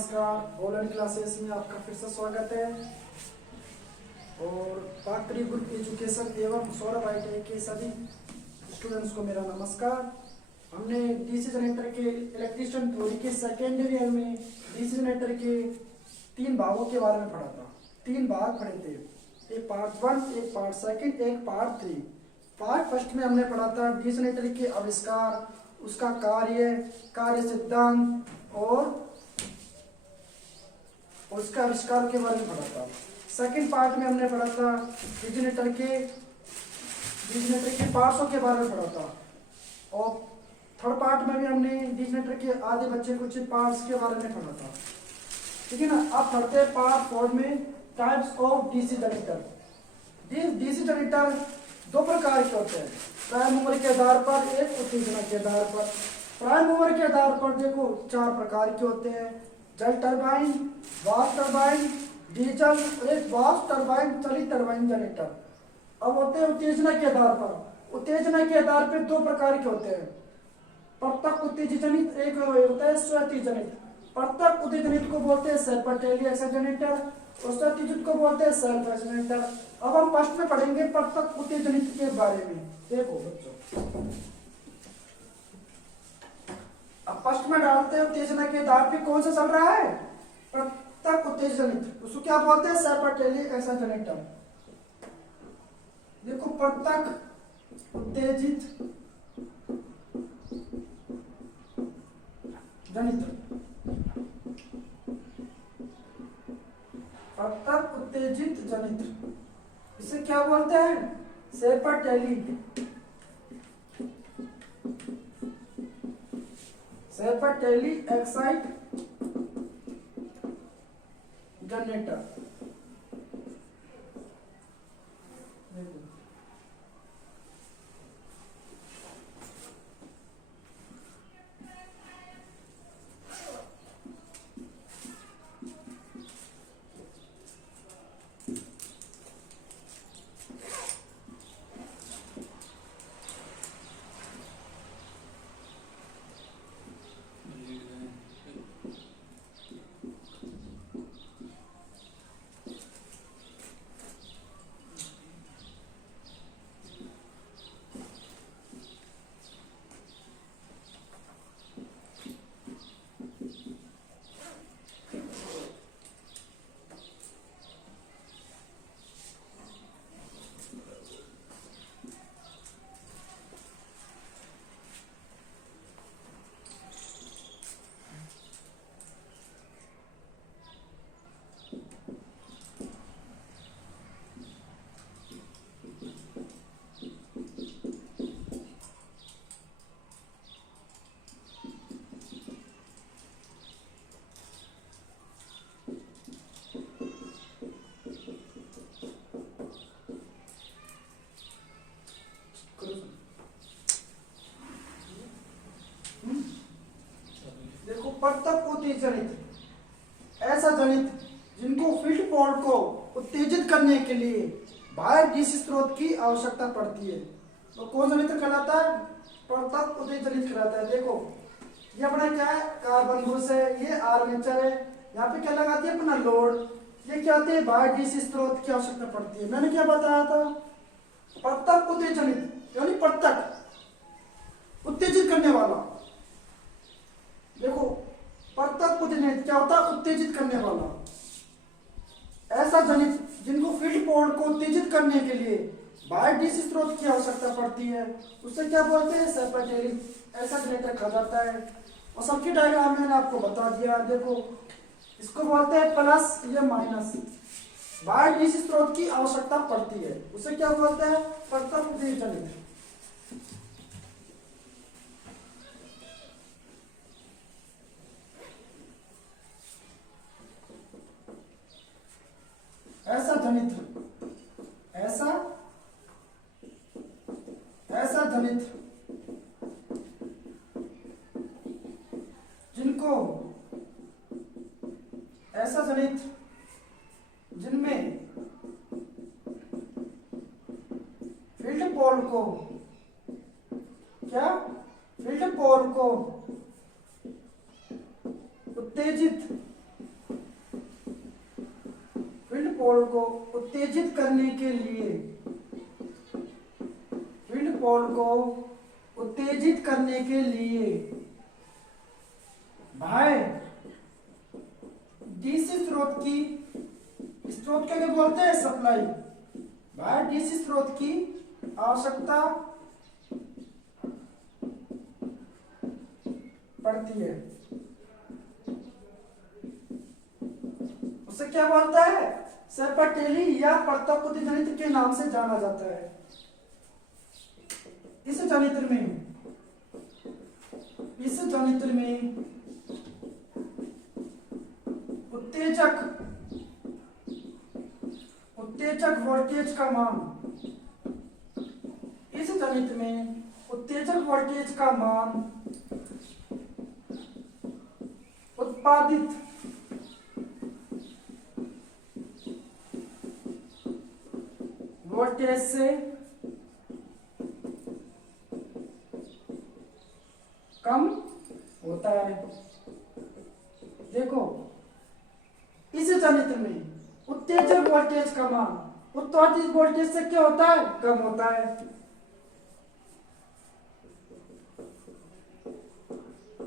नमस्कार। Online classes में आपका फिर से स्वागत है। और पात्री ग्रुप एजुकेशन एवं सौरभ ITI के सभी स्टूडेंट्स को मेरा नमस्कार। हमने डीसी जनरेटर के इलेक्ट्रिशियन थ्योरी के सेकेंड ईयर में डीसी जनरेटर के 3 भागों के बारे में पढ़ा था। 3 भाग पढ़े थे, एक पार्ट 1, एक पार्ट सेकंड, एक पार्ट 3। पार्ट फर्स्ट में हमने पढ़ा था डीसी जनरेटर के आविष्कार, उसका कार्य सिद्धांत और उसका आविष्कार के बारे में पढ़ा था। सेकंड पार्ट में हमने पढ़ा था डीसी जनरेटर के पार्ट्सों के बारे में पढ़ा था। और थर्ड पार्ट में भी हमने डीसी जनरेटर के आधे बच्चे कुछ पार्ट्स के बारे में पढ़ा था। ठीक है ना। अब पढ़ते हैं पार्ट 4 में types of DC generator. DC generator 2 प्रकार के होते हैं, प्राइम मूवर के आधार पर, एक उत्तेजना के आधार पर। प्राइम मूवर के आधार पर देखो 4 प्रकार के होते हैं, जल टरबाइन, वाष्प टरबाइन, डीजल, एक वाष्प टरबाइन, चलित टरबाइन जनरेटर। अब होते हैं उत्तेजना के आधार पर। उत्तेजना के आधार पर 2 प्रकार के होते हैं, प्रत्यक्ष उत्तेजित, एक होता है स्वउत्तेजित। प्रत्यक्ष उत्तेजित को बोलते हैं सेपरेटली एक्साइटेड जनरेटर और स्वउत्तेजित को बोलते हैं सेल्फ एक्साइटेड जनरेटर। अब हम फर्स्ट में पढ़ेंगे प्रत्यक्ष उत्तेजित के बारे में। देखो बच्चों, अब फर्स्ट में डालते हैं उत्तेजना के आधार पे कौन सा चल रहा है, प्रत्यक्ष उत्तेजित। उसको क्या बोलते हैं, सेपरेटली एक्साइटेड जनरेटर। देखो प्रत्यक्ष उत्तेजित जनित्र, प्रत्यक्ष उत्तेजित जनित्र, इसे क्या बोलते हैं, सेपरेटली एक्साइटेड जनरेटर। देखो प्रत्यक्ष उत्तेजित, ऐसा जनित जिनको फील्ड पोल को उत्तेजित करने के लिए बाहर डीसी स्रोत की आवश्यकता पड़ती है, तो कौन सा जनित्र कहलाता है, प्रत्यक्ष उत्तेजित कहलाता है। देखो ये अपना क्या है, कार्बन घुस है, ये आर्मेचर है, यहाँ पे क्या लगाती है अपना लोड। ये क्या होते हैं, बाहर डीसी स्रोत की आवश्यकता पड़ती है। मैंने क्या बताया था, प्रत्यक्ष उत्तेजित यानी प्रत्यक्ष उत्तेजित करने वाला। देखो प्रत्यक्ष उत्तेजित क्या होता है, उत्तेजित करने वाला। ऐसा जनित जिनको फील्ड पोल को उत्तेजित करने के लिए बाहर डीसी स्रोत की आवश्यकता पड़ती है, उससे क्या बोलते हैं, सेपरेटली ऐसा जनरेटर कहा जाता है। और सर्किट डायग्राम मैंने आपको बता दिया। देखो इसको बोलते हैं प्लस या माइनस, बाहर डीसी स्रोत की आवश्यकता पड़ती है, उसे क्या बोलते हैं, प्रत्यक्ष उत्तेजित जनित्र। ऐसा जनित्र, ऐसा जनित्र जिनको, ऐसा जनित्र जिनमें फील्ड पोल को, क्या, फील्ड पोल को उत्तेजित पोल को उत्तेजित करने के लिए, फील्ड पोल को उत्तेजित करने के लिए भाई डीसी स्रोत की, स्रोत क्या बोलते हैं, सप्लाई, भाई डीसी स्रोत की आवश्यकता पड़ती है। उसे क्या बोलता है, सर्पटेली या प्रतापति जनित्र के नाम से जाना जाता है। इस जनित्र में उत्तेजक वोल्टेज का मान, इस जनित्र में उत्तेजक वोल्टेज का मान उत्पादित वोल्टेज से कम होता है। देखो इस जनित्र में उत्तेजक वोल्टेज का मान उत्पादित वोल्टेज से क्या होता है, कम होता है।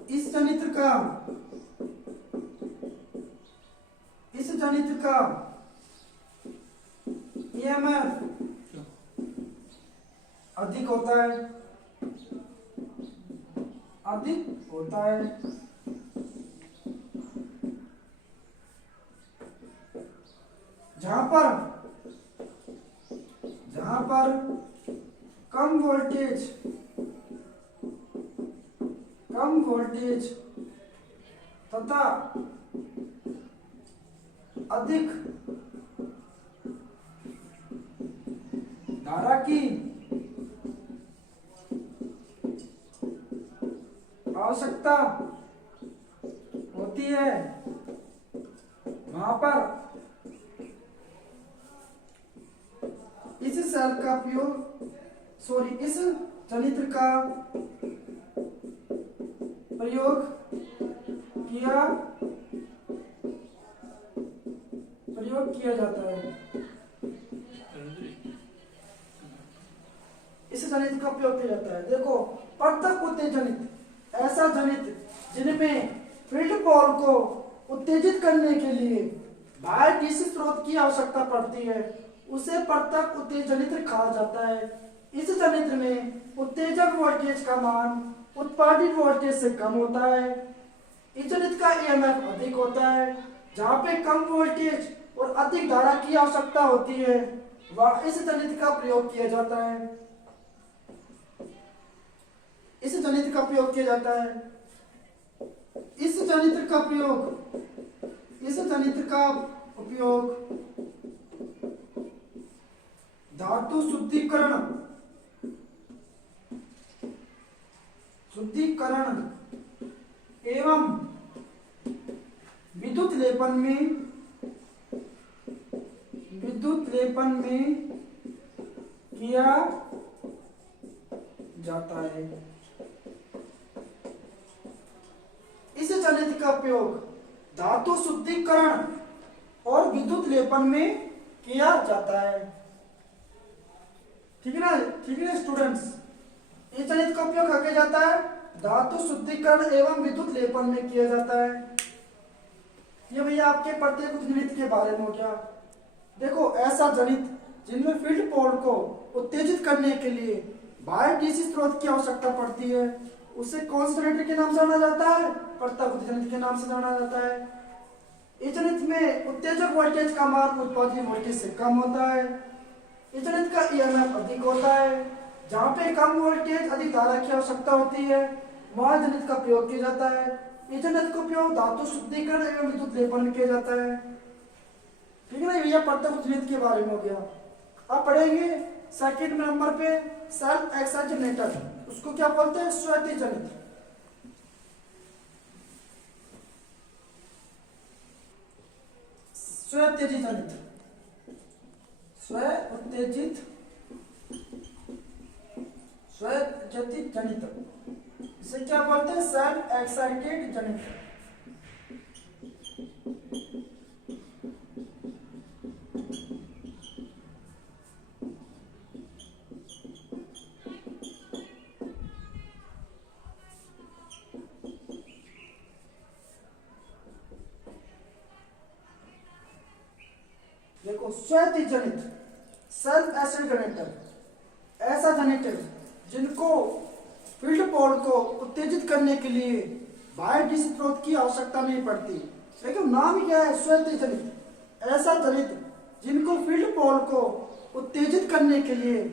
इस जनित्र का ईएमएफ अधिक होता है, जहां पर कम वोल्टेज तथा अधिक धारा की आवश्यकता होती है, वहां पर इस सेल का इस जनित्र का प्रयोग किया जाता है। इस जनित्र का प्रयोग किया जाता है। देखो प्रत्यक्ष उत्तेजनित, ऐसा जनित्र जिनमें फील्ड पोल को उत्तेजित करने के लिए बाह्य डीसी स्रोत की आवश्यकता पड़ती है, उसे प्रत्यक्ष उत्तेजनित्र कहा जाता है। इस जनित्र में उत्तेजक वोल्टेज का मान उत्पादित वोल्टेज से कम होता है। इस जनित्र का ईएमएफ अधिक होता है। जहां पे कम वोल्टेज और अधिक धारा की आवश्यकता होती है, वह इस जनित्र का प्रयोग किया जाता है। इस जनित्र का प्रयोग किया जाता है। इस जनित्र का उपयोग धातु शुद्धिकरण एवं विद्युत लेपन में किया जाता है। इस जनित्र का प्रयोग धातु शुद्धिकरण और विद्युत लेपन में किया जाता है। ठीक है ना स्टूडेंट्स, इस जनित्र का उपयोग किया जाता है, धातु शुद्धिकरण एवं विद्युत लेपन में किया जाता है। ये भैया आपके प्रत्येक जनित्र के बारे में हो गया। देखो ऐसा जनित्र जिनमें फील्ड पोल को उत्तेजित करने के लिए बाह्य डीसी स्रोत की आवश्यकता पड़ती है, उसे कौन से जनित्र के नाम से जाना जाता है, प्रत्यक्ष जनित्र के नाम से जाना जाता है। इस जनित्र में उत्तेजक वोल्टेज का मान उत्पादित वोल्टेज से कम होता है। इस जनित्र का ईएमएफ अधिक होता है। जहां पे कम वोल्टेज अधिक धारा की आवश्यकता होती है, वहां जनित्र का प्रयोग किया जाता है। इस जनित्र का उपयोग धातु शुद्धिकरण एवं विद्युत लेपन में किया जाता है। ठीक है ना, भैया प्रत्यक्ष जनित्र के बारे में हो गया। अब पढ़ेंगे सेकंड नंबर पे सेल्फ एक्साइटेड, उसको क्या बोलते हैं, स्वैत्तीय जनित्र। स्वउत्तेजित जनित्र, इसे क्या बोलते हैं, सेल्फ एक्साइटेड जनित्र। स्वैतिक जनित सेल्फ एसिड जनित्र, ऐसा जनित्र जिनको फील्ड पोल को उत्तेजित करने के लिए बाह्य डीसी स्रोत की आवश्यकता नहीं पड़ती। लेकिन नाम क्या है? स्वैतिक जनित, ऐसा जनित्र जिनको फील्ड पोल को उत्तेजित करने के लिए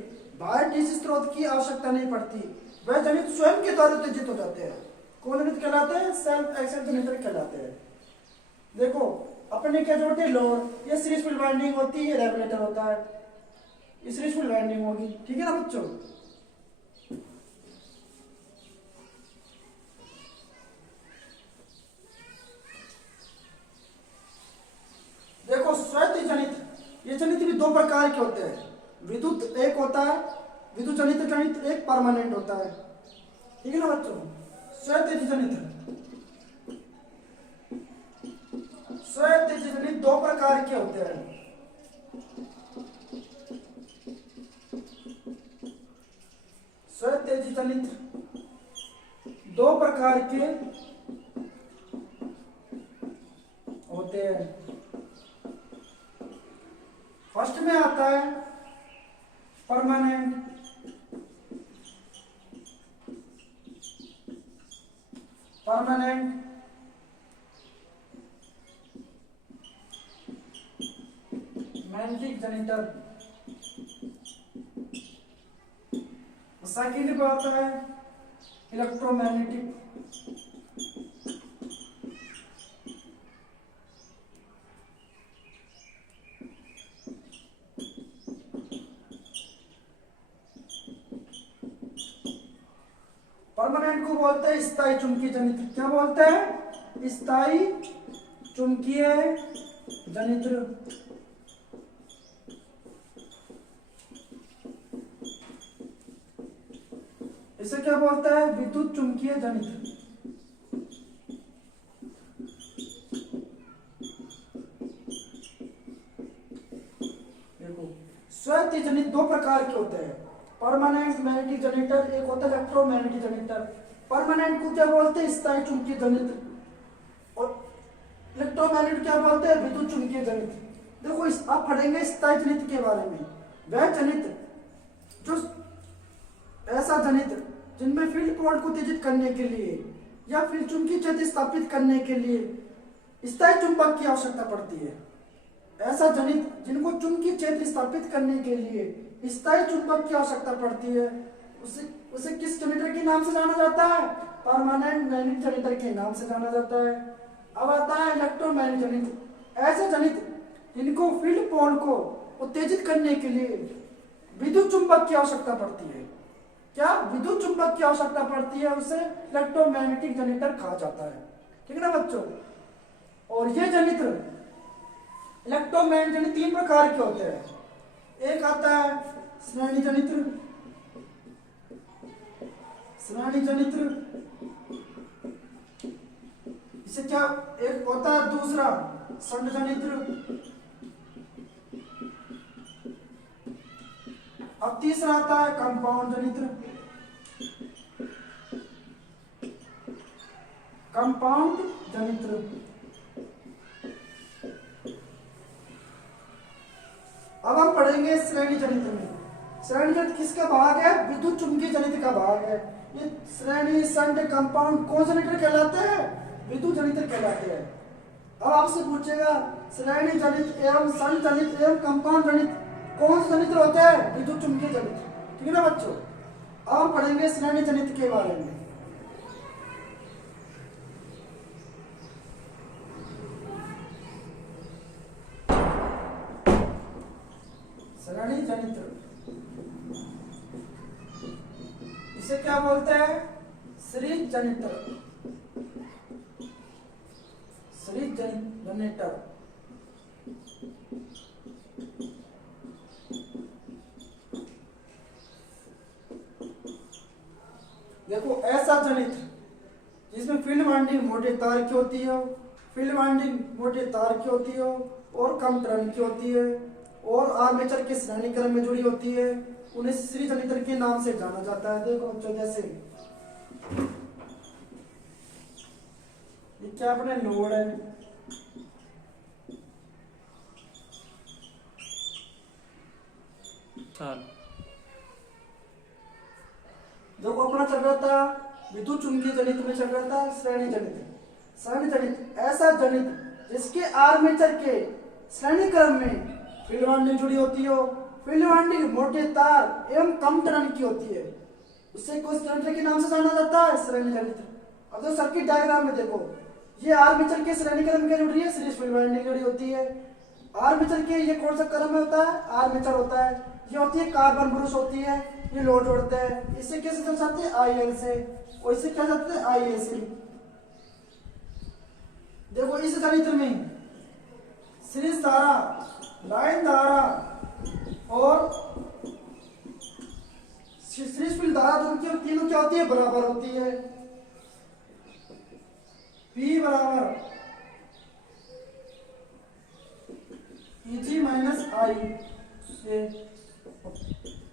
बाह्य डीसी स्रोत की आवश्यकता नहीं पड़ती, वह जनित स्वयं के द्वारा उत्तेजित हो जाते हैं। कौन जनित कहलाते हैं? सेल्फ एक्शन जनित्र कहलाते हैं। देखो अपने क्या जोड़ते हैं? लोड, ये सीरीज फील्ड वाइंडिंग होती है, रेगुलेटर होता है, ये सीरीज फील्ड वाइंडिंग होगी, ठीक है ना बच्चों। देखो स्वैतिक जनित, ये जनित भी दो प्रकार के होते हैं। विद्युत एक होता है, विद्युत जनित एक परमानेंट होता है, ठीक है ना बच्चों। स्वैतिक जनित दो प्रकार के होते हैं। स्वैतिक जनित दो प्रकार के होते हैं। फर्स्ट में आता है परमानेंट, मैग्नेटिक जनितर। सेकेंड पे आता है इलेक्ट्रोमैग्नेटिक। परमानेंट को बोलते हैं स्थायी चुंबकीय जनित्र। क्या बोलते हैं? स्थायी चुंबकीय जनित्र। इसे क्या बोलते हैं? विद्युत चुंबकीय जनित्र। देखो स्वैतिक जनित दो प्रकार के होते हैं, परमानेंट मैग्नेटिक जनरेटर, एक होता है इलेक्ट्रोमैग्नेटिक जनरेटर। परमानेंट को क्या बोलते हैं? स्थायी चुंबकीय जनित्र। और इलेक्ट्रोमैग्नेटिक क्या बोलते हैं? विद्युत चुंबकीय जनित्र। देखो आप पढ़ेंगे स्थायी जनित्र के बारे में। वह जनित्र जो ऐसा जनित्र जिनमें फील्ड पोल को उत्तेजित करने के लिए या फिर चुंबकीय क्षेत्र स्थापित करने के लिए स्थायी चुंबक की आवश्यकता पड़ती है। ऐसा जनित्र जिनको चुंबकीय क्षेत्र स्थापित करने के लिए स्थायी चुंबक की आवश्यकता पड़ती है, उसे किस जनित्र के नाम से जाना जाता है? परमानेंट मैग्नेटिक जनित्र के नाम से जाना जाता है। अब आता है इलेक्ट्रोमैग्नेटिक जनित्र। ऐसे जनित्र जिनको फील्ड पोल को उत्तेजित करने के लिए विद्युत चुंबक की आवश्यकता पड़ती है। क्या? विद्युत चुंबक की आवश्यकता पड़ती है, उसे इलेक्ट्रोमैग्नेटिक जनित्र कहा जाता है, ठीक है ना बच्चों। और ये जनित्र इलेक्ट्रोमैग्नेटिक जनित्र तीन प्रकार के होते हैं। एक आता है श्रेणी जनित्र, इसे क्या एक होता है, दूसरा संड जनित्र, अब तीसरा आता है कंपाउंड जनित्र। अब हम पढ़ेंगे श्रेणी जनित्र में। श्रेणी जनित्र किसका भाग है? विद्युत चुंबकीय जनित्र का भाग है। ये श्रेणी, संड, कंपाउंड कौन जनित्र कहलाते हैं? विद्युत जनित्र कहलाते हैं। अब आपसे पूछेगा श्रेणी जनित्र एवं संड जनित्र एवं कंपाउंड जनित्र कौन से जनित्र होते हैं? विद्युत चुंबकीय जनित्र, ठीक है ना बच्चों। अब हम पढ़ेंगे श्रेणी जनित्र के बारे में। श्रेणी जनित्र इसे क्या बोलते हैं? सीरीज जनित्र। देखो ऐसा जनित्र जिसमें फील्ड वाइंडिंग मोटे तार की होती है, और कम टर्न की होती है और आर्मेचर के श्रेणी क्रम में जुड़ी होती है, उन्हें सीरीज जनित्र के नाम से जाना जाता है। देखो बच्चों जैसे ये क्या अपने लोड है, चल जो अपना चल रहा था विद्युत चुंबकीय जनित्र में चल रहा था श्रेणी जनित्र। श्रेणी जनित्र ऐसा जनित्र जिसके आर्मेचर के श्रेणी क्रम में फील्ड वाइंडिंग जुड़ी होती हो, फील्ड वाइंडिंग मोटे तार एवं कम टर्न की होती है, उसे कुछ जनित्र के नाम से जाना जाता है श्रेणी जनित्र। अब जो सर्किट डायग्राम में देखो, ये आर्मेचर के श्रेणी क्रम में जुड़ी है, सीरीज फील्ड वाइंडिंग जुड़ी होती है। आर्मेचर के ये कौन सा क्रम में होता है? आर्मेचर होता है। ये होती है कार्बन ब्रश होती है, ये लोड जोड़ते हैं। इससे कैसे चल जाते हैं? आईएल से, और इससे क्या जाते हैं? आईए से। देखो इस जनित्र में सीरीज धारा, लाइन धारा और सीरीज फील्ड धारा दोनों तीनों क्या होती है? बराबर होती है। P बराबर Eg माइनस आई से,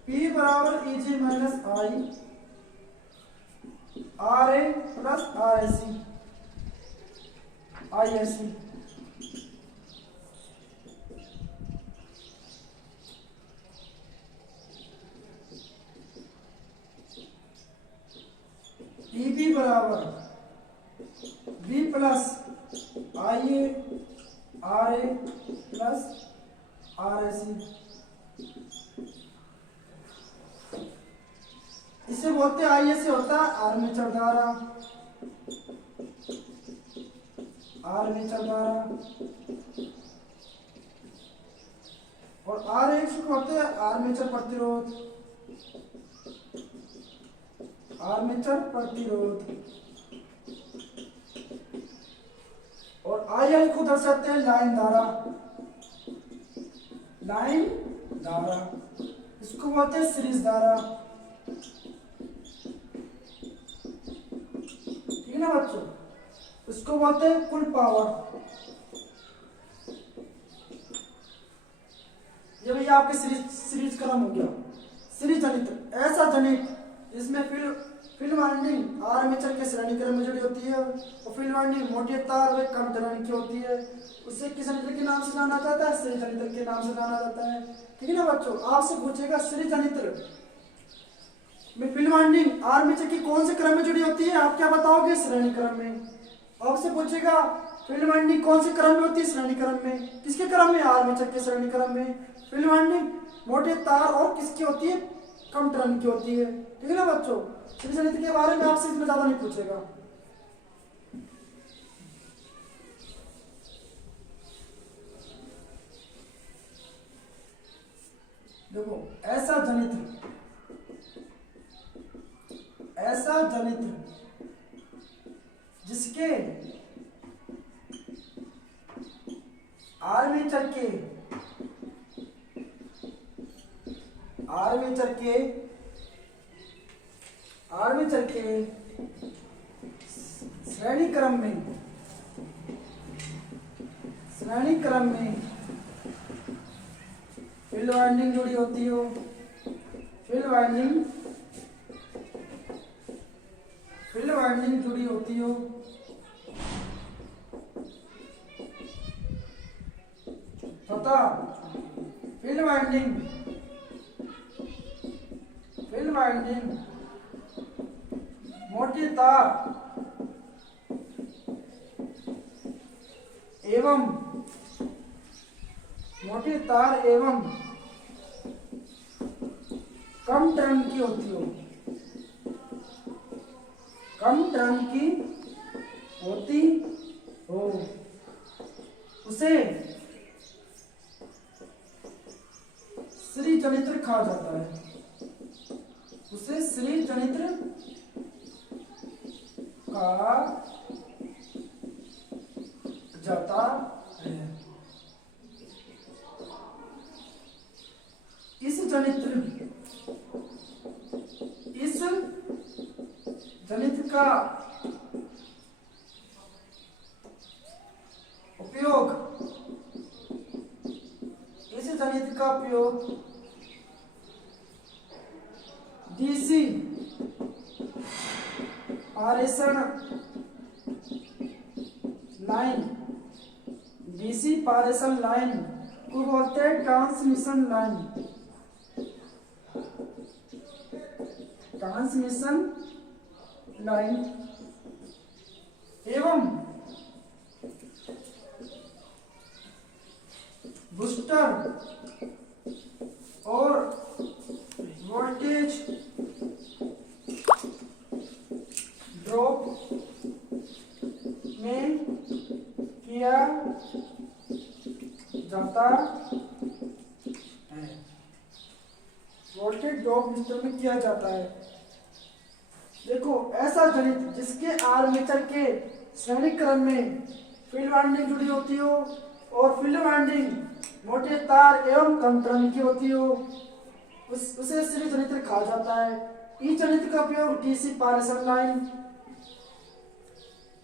P बराबर Eg minus I, r a plus r s c, I s c. Eb बराबर V plus I a r a plus r s c. इसे बोलते हैं आई ए से होता है आर्मेचर धारा, आर्मेचर धारा। और आर ए को होते हैं आर्मेचर प्रतिरोध, आर्मेचर प्रतिरोध। और आई एल को दर्शाते हैं लाइन धारा, लाइन धारा। इसको बोलते हैं सीरीज धारा। ठीक है ना बच्चों? इसको बोलते हैं कुल पावर। ये भैया आपके सीरीज क्रम हो गया। सीरीज जनित्र ऐसा जनित्र जिसमें फील्ड वाइंडिंग आर्मेचर के श्रेणी क्रम में जुड़ी होती है और फील्ड वाइंडिंग मोटे तार व कम टर्न की होती है, उसे किस जनित्र के नाम से जाना जाता है? सीरीज जनित्र के नाम से जाना जाता है। ठीक है ना बच्चों? आपसे पूछेगा सीरीज जनित्र में फील्ड वाइंडिंग आर्मेचर की कौन से क्रम में जुड़ी होती है? आप क्या बताओगे? श्रेणी क्रम में। आपसे पूछेगा फील्ड वाइंडिंग कौन से क्रम में होती है? श्रेणी क्रम में। किसके क्रम में? आर्मेचर के श्रेणी क्रम में। फील्ड वाइंडिंग मोटे तार और किसकी होती है? कम टर्न की होती है। ठीक है ना बच्चों? सीरीज जनित्र के बारे में आपसे इसमें ज्यादा नहीं पूछेगा। देखो ऐसा जनित्र, ऐसा जनित्र जिसके आर्मेचर के श्रेणी क्रम में फील्ड वाइंडिंग जुड़ी होती हो, फील्ड वाइंडिंग जुड़ी होती हो, तथा फील्ड वाइंडिंग मोटे तार एवं कम टर्न की होती हो, उसे सीरीज जनित्र कहा जाता है। उसे सीरीज जनित्र कहा जाता है। इस जनित्र का उपयोग डीसी पारेषण लाइन को बोलते हैं ट्रांसमिशन लाइन। ट्रांसमिशन लाइन एवं बूस्टर और वोल्टेज ड्रॉप में किया जाता है। वोल्टेज ड्रॉप मिक्सर में किया जाता है। देखो ऐसा गणित जिसके आर्मेचर के श्रेणी क्रम में फील्ड वाइंडिंग जुड़ी होती हो और फील्ड वाइंडिंग मोटे तार एवं कम टर्न की होती हो उसे सीरीज जनित्र कहा जाता है। इस जनित्र का उपयोग डीसी पारेषण लाइन,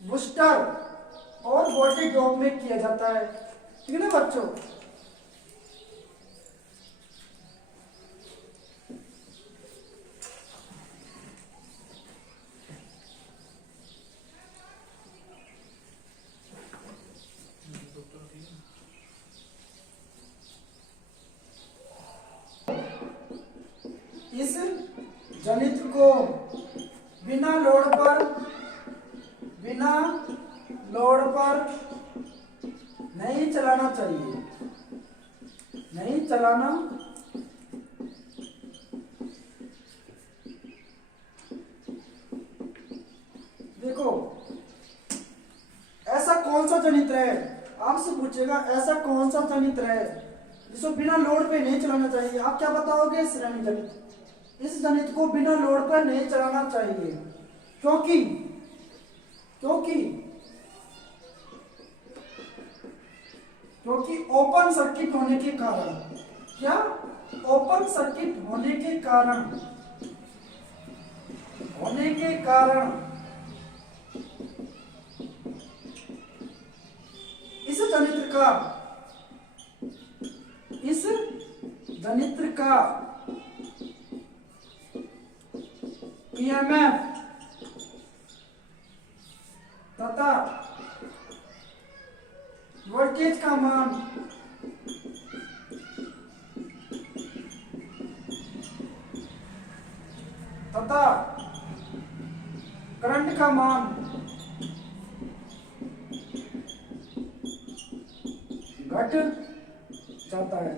बूस्टर और वोल्टेज ड्रॉप में किया जाता है। ठीक है ना बच्चों। इस जनित्र को बिना लोड पर नहीं चलाना चाहिए। नहीं चलाना देखो ऐसा कौन सा जनित्र है, आपसे पूछेगा ऐसा कौन सा जनित्र है जिसको बिना लोड पे नहीं चलाना चाहिए। आप क्या बताओगे? श्रेणी जनित्र। इस जनित्र को बिना लोड पर नहीं चलाना चाहिए क्योंकि ओपन सर्किट होने के कारण, क्या ओपन सर्किट होने के कारण इस जनित्र का ईएमएफ तथा वोल्टेज का मान तथा करंट का मान घट जाता है।